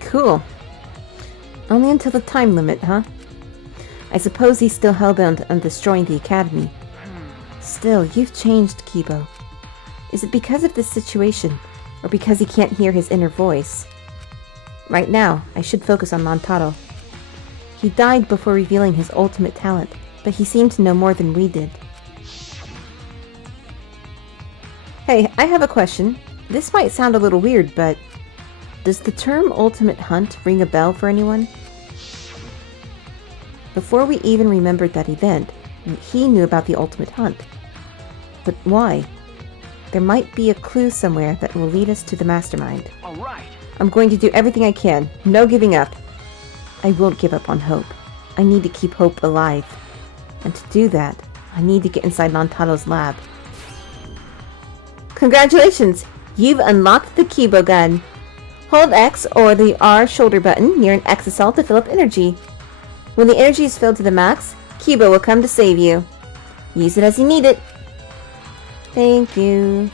Cool. Only until the time limit, huh? I suppose he's still hellbound on destroying the academy. Still, you've changed, Kibo. Is it because of this situation, or because he can't hear his inner voice? Right now, I should focus on Montado. He died before revealing his ultimate talent, but he seemed to know more than we did. Hey, I have a question. This might sound a little weird, but does the term ultimate hunt ring a bell for anyone? Before we even remembered that event, he knew about the ultimate hunt. But why? There might be a clue somewhere that will lead us to the mastermind. All right. I'm going to do everything I can. No giving up. I won't give up on hope. I need to keep hope alive. And to do that, I need to get inside Montaldos Lab. Congratulations! You've unlocked the Kibo gun. Hold X or the R shoulder button near an Exisal to fill up energy. When the energy is filled to the max, Kibo will come to save you. Use it as you need it. Thank you.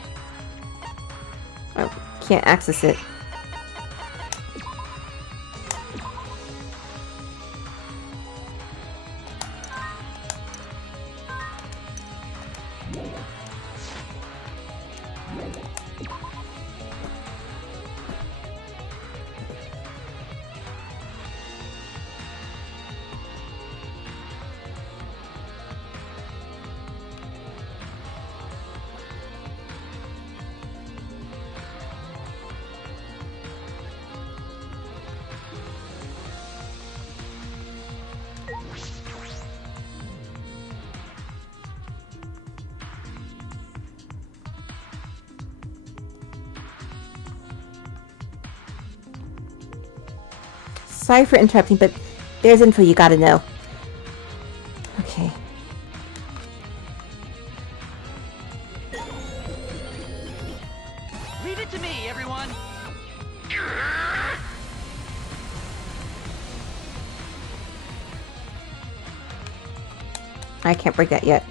Oh, can't access it. Sorry for interrupting, but there's info you gotta know. Okay. Leave it to me, everyone. I can't break that yet.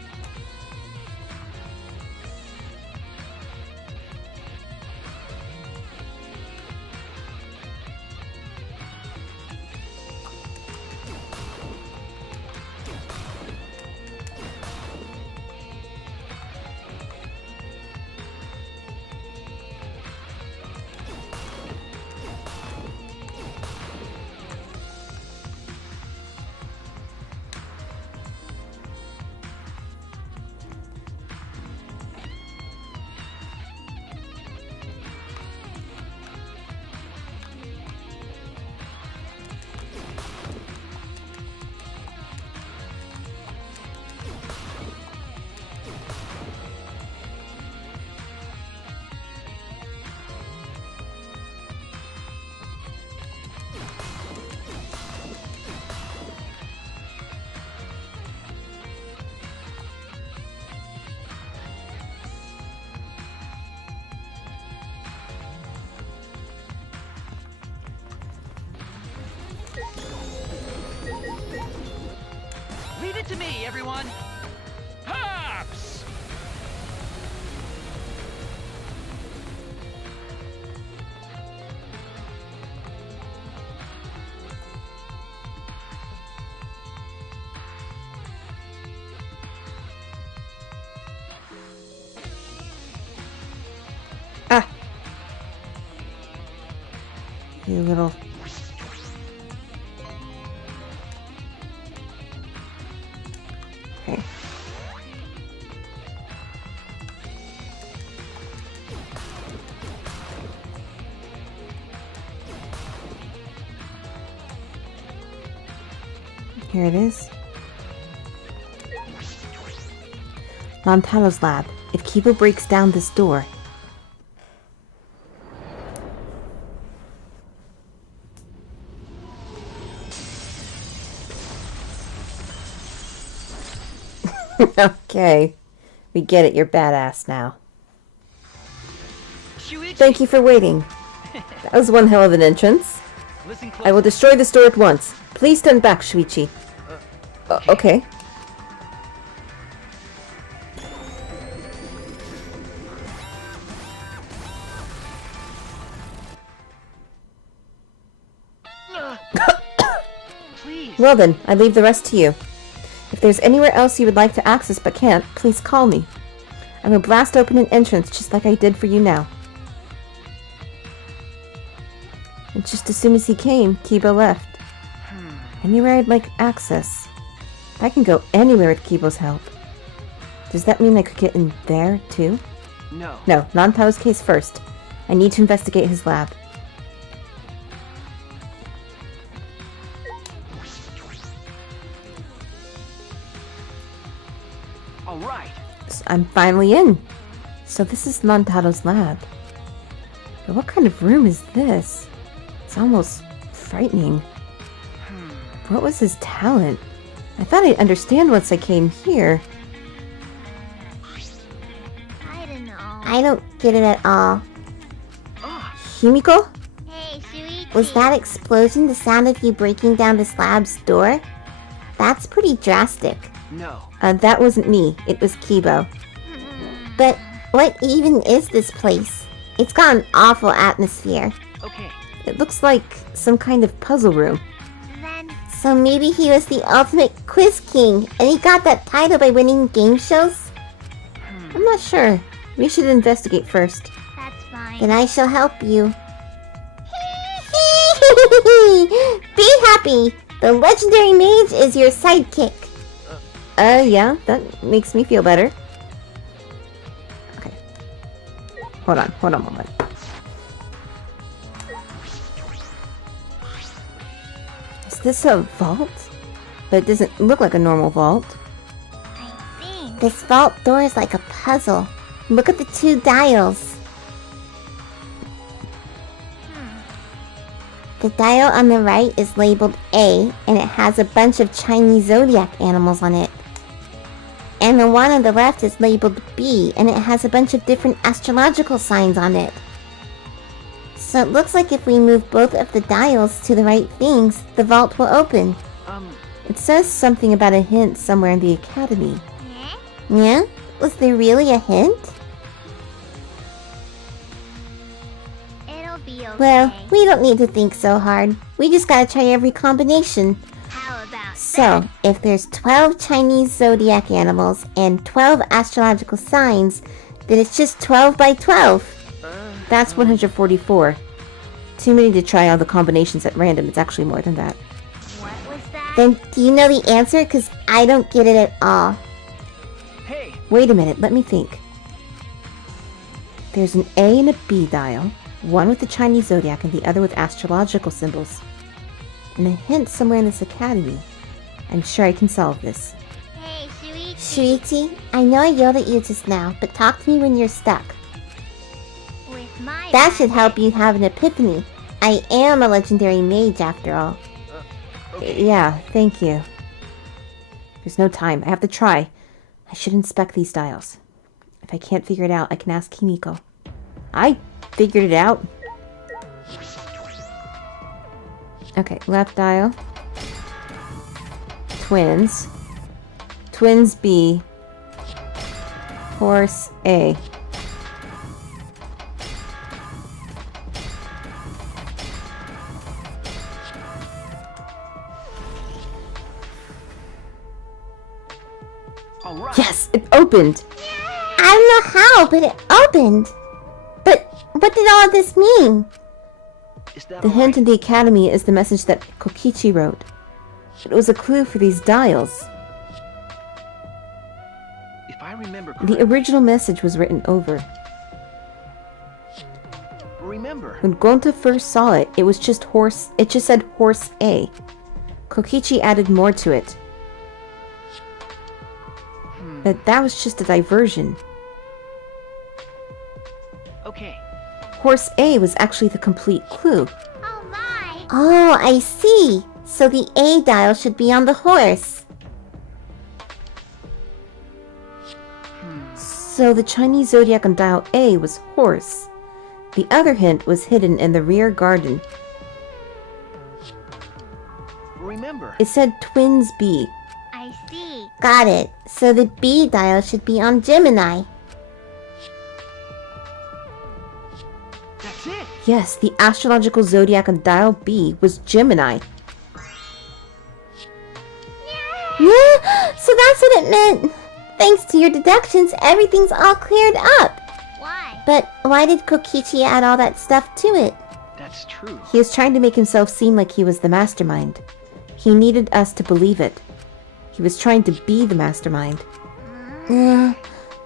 Leave it to me, everyone. Pops! You little... Okay. Here it is. Montaldos Lab. If Kibo breaks down this door... Okay. We get it, you're badass now. Shuichi! Thank you for waiting. That was one hell of an entrance. Listen I will destroy this door at once. Please stand back, Shuichi. Okay. Please. Well then, I leave the rest to you. If there's anywhere else you would like to access but can't, please call me. I will blast open an entrance just like I did for you now. And just as soon as he came, Kibo left. Anywhere I'd like access. I can go anywhere with Kibo's help. Does that mean I could get in there, too? No. No, Nantao's case first. I need to investigate his lab. All right. I'm finally in. So this is Montaldos Lab. But what kind of room is this? It's almost frightening. What was his talent? I thought I'd understand once I came here. I don't know. I don't get it at all. Himiko? Hey, Shuichi. Was that explosion the sound of you breaking down this lab's door? That's pretty drastic. No. That wasn't me. It was Kibo. But what even is this place? It's got an awful atmosphere. Okay. It looks like some kind of puzzle room. So maybe he was the ultimate quiz king, and he got that title by winning game shows? I'm not sure. We should investigate first. That's fine. Then I shall help you. Be happy! The legendary mage is your sidekick. Yeah, that makes me feel better. Okay. Hold on a moment. Is this a vault? But it doesn't look like a normal vault. This vault door is like a puzzle. Look at the two dials. The dial on the right is labeled A, and it has a bunch of Chinese zodiac animals on it. And the one on the left is labeled B, and it has a bunch of different astrological signs on it. So it looks like if we move both of the dials to the right things, the vault will open. It says something about a hint somewhere in the academy. Yeah? Was there really a hint? It'll be okay. Well, we don't need to think so hard. We just gotta try every combination. How about so, if there's 12 Chinese zodiac animals and 12 astrological signs, then it's just 12 by 12. That's 144. Too many to try all the combinations at random. It's actually more than that. What was that? Then do you know the answer? Because I don't get it at all. Hey. Wait a minute, let me think. There's an A and a B dial, one with the Chinese zodiac and the other with astrological symbols. And a hint somewhere in this academy. I'm sure I can solve this. Hey, Shuichi, I know I yelled at you just now, but talk to me when you're stuck. That should help you have an epiphany. I am a legendary mage after all. Okay. Yeah, thank you. There's no time. I have to try. I should inspect these dials. If I can't figure it out, I can ask Himiko. I figured it out. Okay, left dial. Twins. Twins B. Horse A. All right. Yes, it opened. I don't know how, but it opened. But what did all of this mean? Is that The all hint right? in the academy is the message that Kokichi wrote. It was a clue for these dials. If I remember The correctly, original message was written over. remember. When Gonta first saw it, it just said horse A. Kokichi added more to it. But that was just a diversion. Okay. Horse A was actually the complete clue. Oh my! Oh, I see. So the A dial should be on the horse. So the Chinese zodiac on dial A was horse. The other hint was hidden in the rear garden. Remember. It said twins B. I see. Got it. So the B dial should be on Gemini. That's it. Yes, the astrological zodiac on dial B was Gemini. Yeah, so that's what it meant. Thanks to your deductions, everything's all cleared up. Why? But why did Kokichi add all that stuff to it? That's true. He was trying to make himself seem like he was the mastermind. He needed us to believe it. He was trying to be the mastermind.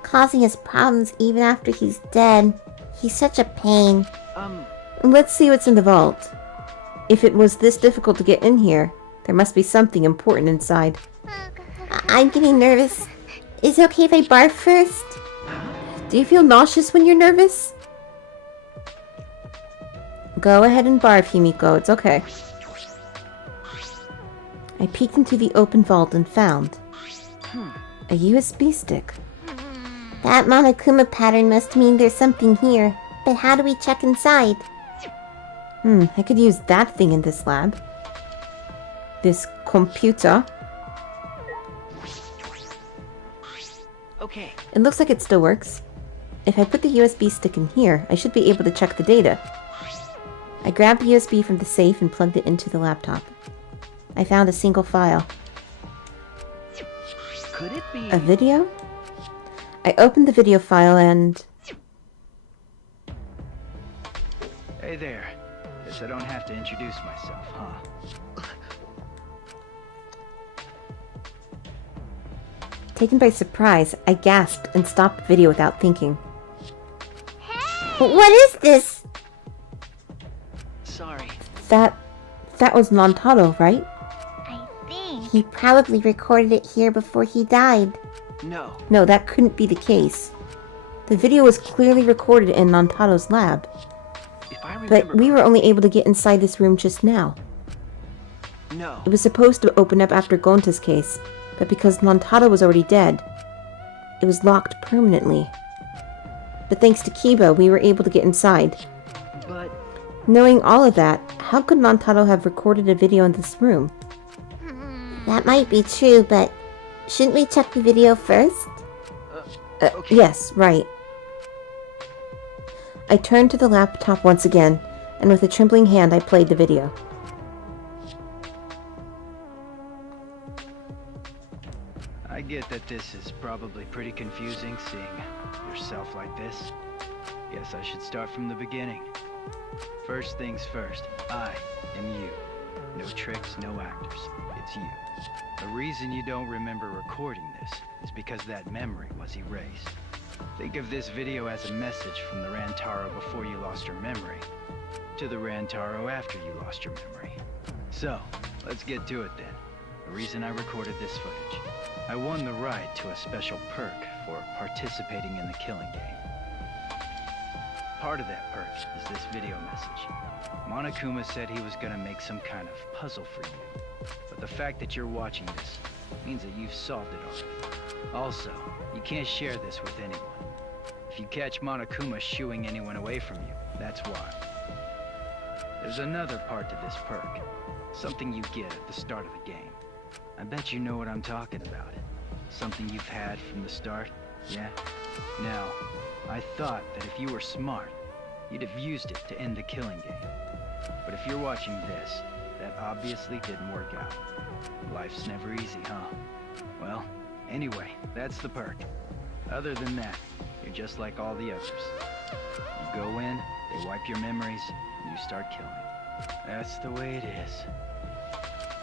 Causing us problems even after he's dead. He's such a pain. Let's see what's in the vault. If it was this difficult to get in here, there must be something important inside. I'm getting nervous. Is it okay if I barf first? Do you feel nauseous when you're nervous? Go ahead and barf, Himiko. It's okay. I peeked into the open vault and found a USB stick. That Monokuma pattern must mean there's something here. But how do we check inside? I could use that thing in this lab. This computer. Okay. It looks like it still works. If I put the USB stick in here, I should be able to check the data. I grabbed the USB from the safe and plugged it into the laptop. I found a single file. Could it be A video? I opened the video file and... Hey there. Guess I don't have to introduce myself, huh? Taken by surprise, I gasped and stopped the video without thinking. What is this? Sorry. That was Montaldo, right? I think he probably recorded it here before he died. No. No, that couldn't be the case. The video was clearly recorded in Montaldos Lab, If I remember but we were only able to get inside this room just now. No. It was supposed to open up after Gonta's case, but because Montaldo was already dead, it was locked permanently. But thanks to Kiba, we were able to get inside. But Knowing all of that, how could Montaldo have recorded a video in this room? That might be true, but shouldn't we check the video first? okay. Yes, right. I turned to the laptop once again, and with a trembling hand I played the video. I get that this is probably pretty confusing, seeing yourself like this. Guess I should start from the beginning. First things first, I am you. No tricks, no actors. It's you. The reason you don't remember recording this is because that memory was erased. Think of this video as a message from the Rantaro before you lost your memory to the Rantaro after you lost your memory. So, let's get to it then. The reason I recorded this footage. I won the right to a special perk for participating in the killing game. Part of that perk is this video message. Monokuma said he was gonna make some kind of puzzle for you. But the fact that you're watching this means that you've solved it already. Also, you can't share this with anyone. If you catch Monokuma shooing anyone away from you, that's why. There's another part to this perk. Something you get at the start of the game. I bet you know what I'm talking about. Something you've had from the start, yeah? Now, I thought that if you were smart, you'd have used it to end the killing game. But if you're watching this, that obviously didn't work out. Life's never easy, huh? Well, anyway, that's the perk. Other than that, you're just like all the others. You go in, they wipe your memories, and you start killing. That's the way it is.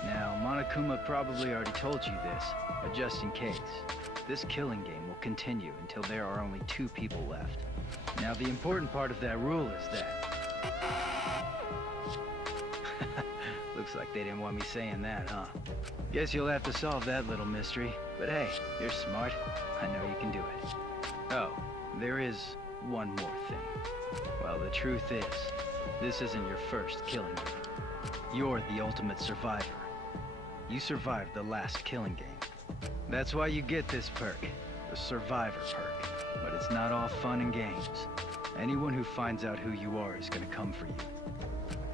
Now, Monokuma probably already told you this, but just in case, this killing game will continue until there are only 2 people left. Now, the important part of that rule is that... Looks like they didn't want me saying that, huh? Guess you'll have to solve that little mystery. But hey, you're smart. I know you can do it. Oh, there is one more thing. Well, the truth is, this isn't your first killing game. You're the ultimate survivor. You survived the last killing game. That's why you get this perk, the Survivor perk. But it's not all fun and games. Anyone who finds out who you are is gonna come for you.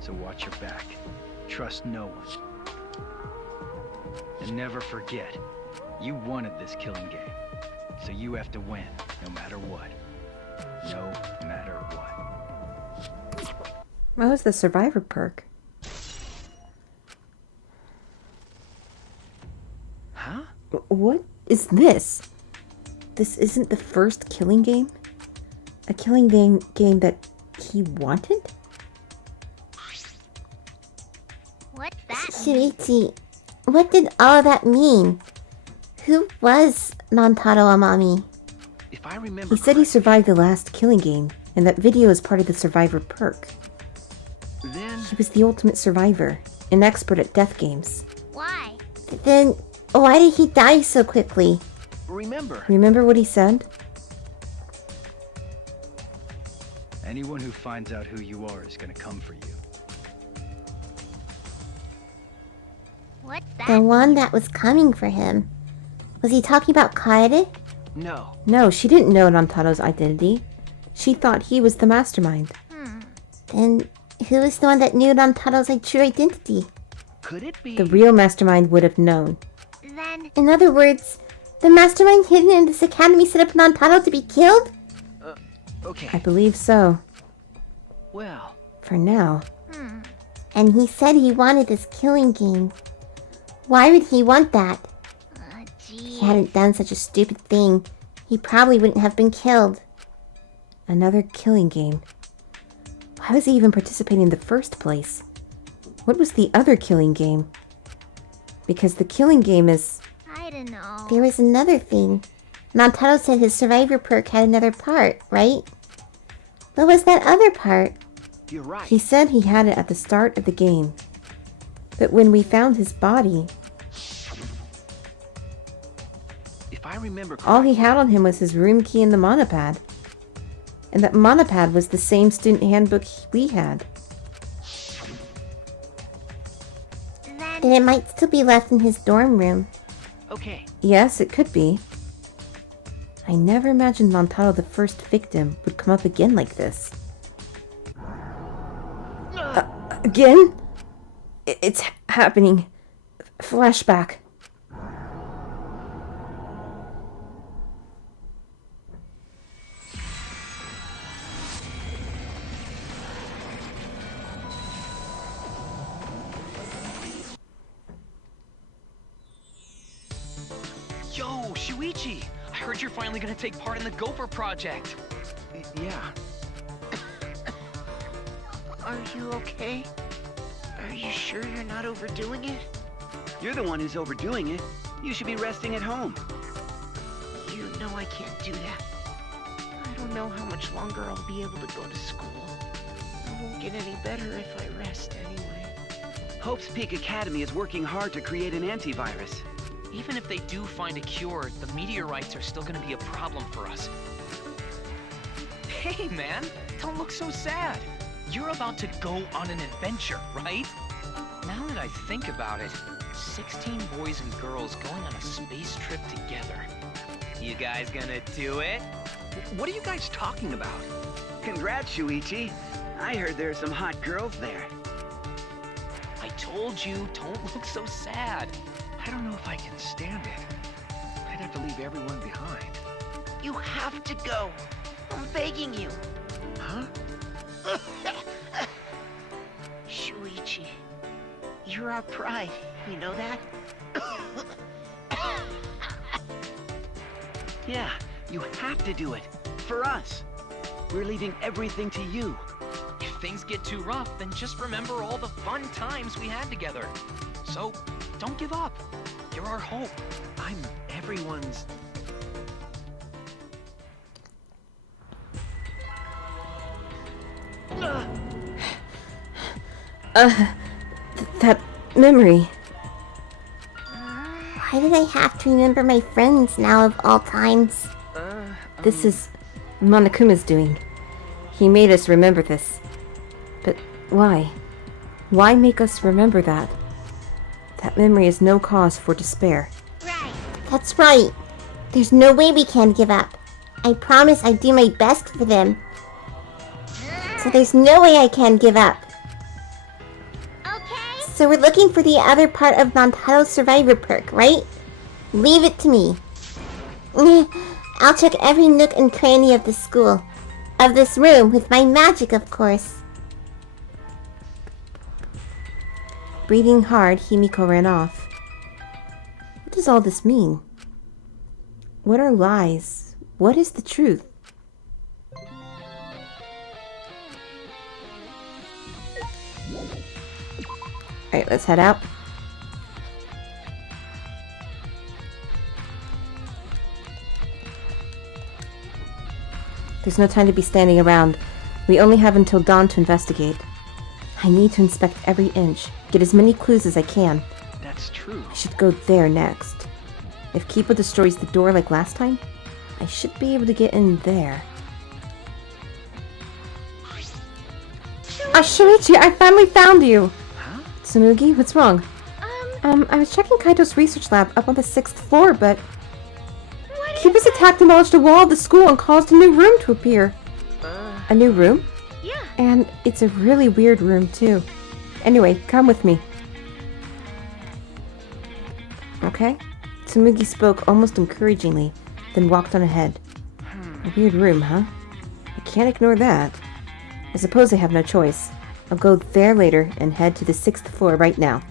So watch your back. Trust no one. And never forget, you wanted this killing game. So you have to win, no matter what. No matter what. What was the Survivor perk? Huh? What is this? This isn't the first killing game? A killing game that he wanted? What's that? Shuichi, what did all of that mean? Who was Montado Amami? If I remember He said he survived the last killing game, and that video is part of the Survivor perk. then He was the ultimate survivor, an expert at death games. Why? Then, why did he die so quickly? remember. Remember what he said? Anyone who finds out who you are is gonna come for you. What's that? The one that was coming for him. Was he talking about Kaede? No. No, she didn't know Nantaro's identity. She thought he was the mastermind. Then, who was the one that knew Nantaro's true identity? Could it be? The real mastermind would have known. Then, in other words, the mastermind hidden in this academy set up Nantaro to be killed? Okay. I believe so. Well, For now. And he said he wanted this killing game. Why would he want that? If he hadn't done such a stupid thing, he probably wouldn't have been killed. Another killing game. Why was he even participating in the first place? What was the other killing game? Because the killing game is... I don't know. There was another thing. Nantaro said his survivor perk had another part, right? What was that other part? you're right. He said he had it at the start of the game. But when we found his body, If I remember all he had on him was his room key and the monopad. And that monopad was the same student handbook we had. Then it might still be left in his dorm room. Okay. Yes, it could be. I never imagined Montado, the first victim, would come up again like this. Again? It's happening. Flashback. Yo, Shuichi! I heard you're finally gonna take part in the Gopher project. Yeah. Are you okay? Are you sure you're not overdoing it? You're the one who's overdoing it. You should be resting at home. You know I can't do that. I don't know how much longer I'll be able to go to school. I won't get any better if I rest anyway. Hope's Peak Academy is working hard to create an antivirus. Even if they do find a cure, the meteorites are still gonna be a problem for us. Hey, man! Don't look so sad! You're about to go on an adventure, right? Now that I think about it, 16 boys and girls going on a space trip together. You guys gonna do it? What are you guys talking about? Congrats, Shuichi. I heard there are some hot girls there. I told you, don't look so sad. I don't know if I can stand it. I'd have to leave everyone behind. You have to go. I'm begging you. Huh? Shuichi, you're our pride. You know that? Yeah, you have to do it. For us. We're leaving everything to you. If things get too rough, then just remember all the fun times we had together. So, don't give up. You're our hope. I'm everyone's... That memory. Why did I have to remember my friends now of all times? This is Monokuma's doing. He made us remember this. But why? Why make us remember that? That memory is no cause for despair. That's right. There's no way we can give up. I promise I'd do my best for them. So there's no way I can give up. Okay. So we're looking for the other part of Montaldos Survivor perk, right? Leave it to me. I'll check every nook and cranny of the school. Of this room, with my magic, of course. Breathing hard, Himiko ran off. What does all this mean? What are lies? What is the truth? Alright, let's head out. There's no time to be standing around. We only have until dawn to investigate. I need to inspect every inch, get as many clues as I can. That's true. I should go there next. If Kipo destroys the door like last time, I should be able to get in there. Shuichi, I finally found you! Huh? Tsunugi, what's wrong? I was checking Kaito's research lab up on the 6th floor, but... Kipo's attack demolished a wall of the school and caused a new room to appear. A new room? Yeah. And it's a really weird room, too. Anyway, come with me. Okay? Tsumugi spoke almost encouragingly, then walked on ahead. A weird room, huh? I can't ignore that. I suppose I have no choice. I'll go there later and head to the 6th floor right now.